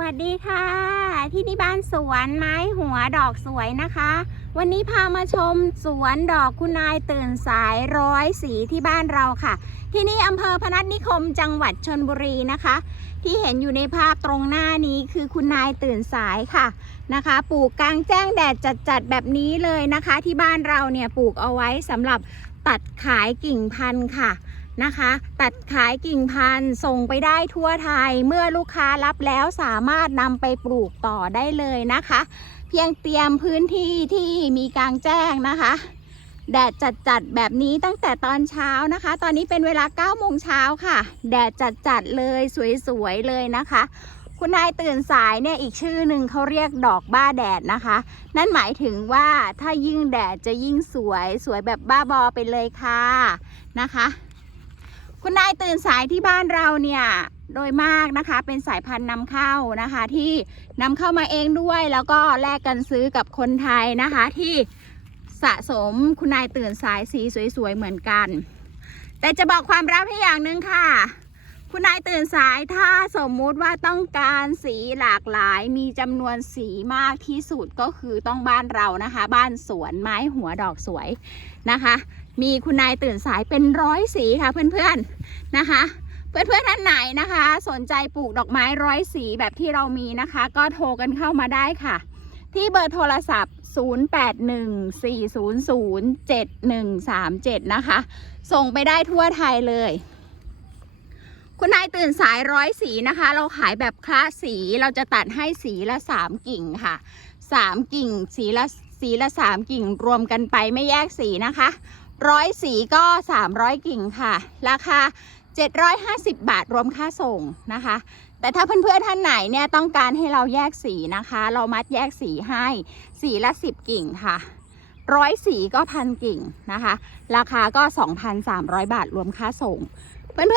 วัสดีค่ะ ที่นี่บ้านสวนไม้หัวดอกสวยนะคะ วันนี้พามาชมสวนดอกคุณนายตื่นสายร้อยสีที่บ้านเราค่ะ ที่นี่อำเภอพนัสนิคมจังหวัดชนบุรีนะคะ ที่เห็นอยู่ในภาพตรงหน้านี้คือคุณนายตื่นสายค่ะนะคะปลูกกลางแจ้งแดดจัดๆแบบนี้เลยนะคะ ที่บ้านเราเนี่ยปลูกเอาไว้สำหรับตัดขายกิ่งพันธุ์ค่ะ นะคะ ตัดขายกิ่งพันธุ์ส่งไปได้ทั่วไทย เมื่อลูกค้ารับแล้วสามารถนำไปปลูกต่อได้เลยนะคะ เพียงเตรียมพื้นที่ที่มีกลางแจ้งนะคะแดดจัดๆแบบนี้ตั้งแต่ตอนเช้านะคะ ตอนนี้เป็นเวลา9โมงเช้าค่ะ แดดจัดๆเลยสวยๆเลยนะคะ คุณนายตื่นสายเนี่ยอีกชื่อหนึ่งเขาเรียกดอกบ้าแดดนะคะ นั่นหมายถึงว่าถ้ายิ่งแดดจะยิ่งสวยสวยแบบบ้าบอไปเลยค่ะนะคะ คุณนายตื่นสายที่บ้านเราเนี่ยโดยมากนะคะ เป็นสายพันธุ์นำเข้านะคะ ที่นำเข้ามาเองด้วย แล้วก็แลกกันซื้อกับคนไทยนะคะ ที่สะสมคุณนายตื่นสายสีสวยๆเหมือนกัน แต่จะบอกความลับให้อย่างหนึ่งค่ะ คุณนายตื่นสายถ้าสมมุติว่าต้องการสีหลากหลายมีจำนวนสีมากที่สุดก็คือต้องบ้านเรานะคะ บ้านสวนไม้หัวดอกสวยนะคะ มีคุณนายตื่นสายเป็นร้อยสีค่ะเพื่อนๆนะคะ เพื่อนๆท่านไหนนะคะ สนใจปลูกดอกไม้ร้อยสีแบบที่เรามีนะคะ ก็โทรกันเข้ามาได้ค่ะ ที่เบอร์โทรศัพท์ 0814007137 นะคะ ส่งไปได้ทั่วไทยเลย คุณนายตื่นสายร้อยสีนะคะ เราขายแบบคละสีเราจะตัดให้สีละสามกิ่งค่ะสามกิ่งสีละสีละสามกิ่งรวมกันไปไม่แยกสีนะคะ ร้อยสีก็สามร้อยกิ่งค่ะ ราคา 750 บาทรวมค่าส่งนะคะ แต่ถ้าเพื่อนๆท่านไหนเนี่ยต้องการให้เราแยกสีนะคะ เรามัดแยกสีให้ สีละ 10 กิ่งค่ะร้อยสีก็พันกิ่งนะคะ ราคาก็ 2,300 บาทรวมค่าส่ง เพื่อนๆ